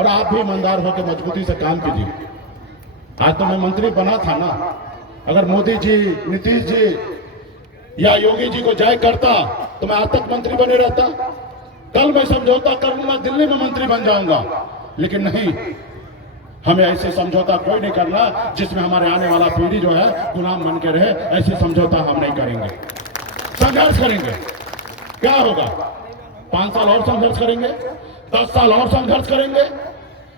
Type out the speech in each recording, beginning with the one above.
और आप भी ईमानदार होकर मजबूती से काम कीजिए। आज तो मैं मंत्री बना था ना, अगर मोदी जी, नीतीश जी या योगी जी को जय करता तो मैं आज तक मंत्री बने रहता। कल मैं समझौता कर लूंगा, दिल्ली में मंत्री बन जाऊंगा, लेकिन नहीं, हमें ऐसे समझौता कोई नहीं करना जिसमें हमारे आने वाला पीढ़ी जो है गुलाम बन के रहे। ऐसे समझौता हम नहीं करेंगे, संघर्ष करेंगे। क्या होगा? 5 साल और संघर्ष करेंगे, 10 साल और संघर्ष करेंगे।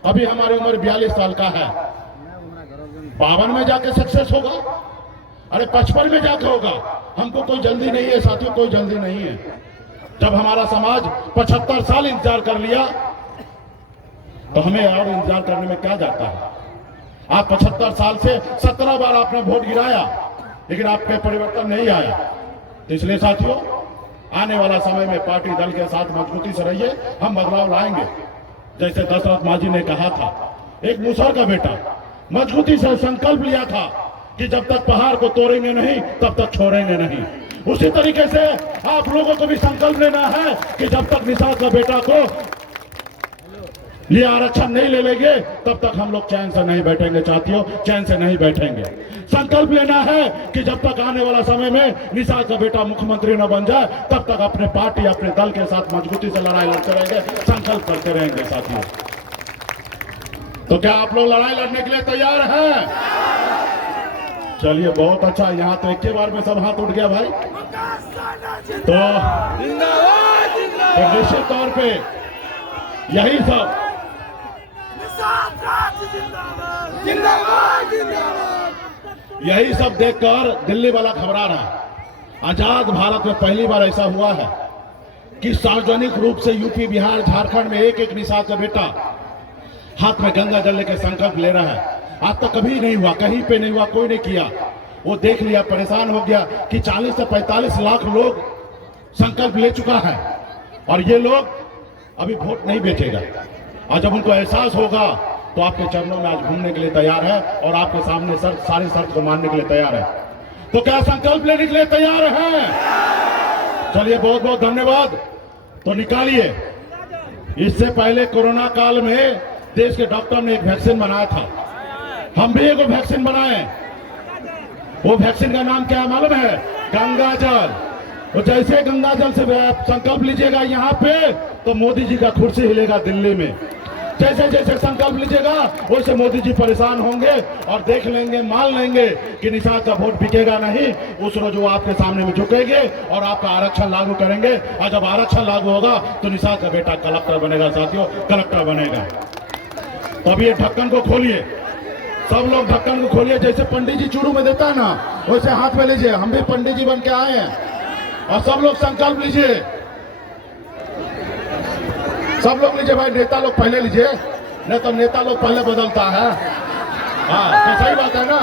अभी हमारी उम्र 42 साल का है, 52 में जाके सक्सेस होगा, अरे 55 में जाके होगा। हमको कोई जल्दी नहीं है साथियों, कोई जल्दी नहीं है। जब हमारा समाज 75 साल इंतजार कर लिया तो हमें और इंतजार करने में क्या जाता है। आप 75 साल से 17 बार आपने वोट गिराया, लेकिन आप पे परिवर्तन नहीं आया। तो इसलिए साथियों, आने वाला समय में पार्टी दल के साथ मजबूती से रहिए, हम बदलाव लाएंगे। जैसे दशरथ मांझी ने कहा था, एक मूसर का बेटा मजबूती से संकल्प लिया था कि जब तक पहाड़ को तोड़ेंगे नहीं तब तक छोड़ेंगे नहीं। उसी तरीके से आप लोगों को भी संकल्प लेना है कि जब तक निषाद का बेटा को लिए आरक्षण नहीं ले लेंगे तब तक हम लोग चैन से नहीं बैठेंगे साथियों, चैन से नहीं बैठेंगे। संकल्प लेना है कि जब तक आने वाला समय में निषाद का बेटा मुख्यमंत्री न बन जाए तब तक अपने पार्टी, अपने दल के साथ मजबूती से लड़ाई लड़ते रहेंगे, संकल्प करते रहेंगे साथियों। तो क्या आप लोग लड़ाई लड़ने के लिए तैयार हैं? चलिए, बहुत अच्छा। यहाँ तो एक के बार में सब हाथ उठ गया भाई। तो निश्चित तौर पे यही सब देखकर दिल्ली वाला घबरा रहा है। आजाद भारत में पहली बार ऐसा हुआ है कि सार्वजनिक रूप से यूपी, बिहार, झारखंड में एक एक निषाद का बेटा हाथ में गंगा जल लेकर संकल्प ले रहा है। आज तक कभी नहीं हुआ, कहीं पे नहीं हुआ, कोई नहीं किया। वो देख लिया, परेशान हो गया कि 40 से 45 लाख लोग संकल्प ले चुका है और ये लोग अभी वोट नहीं बेचेगा। और जब उनको एहसास होगा तो आपके चरणों में आज घूमने के लिए तैयार है और आपके सामने सारी शर्त को मानने के लिए तैयार है। तो क्या संकल्प लेने के लिए तैयार है? चलिए, बहुत बहुत धन्यवाद। तो निकालिए। इससे पहले कोरोना काल में देश के डॉक्टर ने एक वैक्सीन बनाया था, हम भी एक वैक्सीन बनाए। वो वैक्सीन का नाम क्या है मालूम है? गंगा जल। तो जैसे गंगा जल से संकल्प लीजिएगा यहाँ पे तो मोदी जी का कुर्सी हिलेगा दिल्ली में। जैसे जैसे संकल्प लीजिएगा वैसे मोदी जी परेशान होंगे और देख लेंगे, मान लेंगे कि निषाद का वोट बिकेगा नहीं। उस रोज वो आपके सामने में झुकेंगे और आपका आरक्षण लागू करेंगे। और जब आरक्षण लागू होगा तो निषाद का बेटा कलेक्टर बनेगा साथियों, कलेक्टर बनेगा। तो अभी ये ढक्कन को खोलिए, सब लोग ढक्कन को खोलिए। जैसे पंडित जी चूरू में देता है ना, वैसे हाथ में लीजिए। हम भी पंडित जी बन के आए हैं और सब लोग संकल्प लीजिए, सब लोग लीजिए भाई। नेता लोग पहले लीजिए, नहीं तो नेता लोग पहले बदलता है। हाँ, तो सही बात है ना।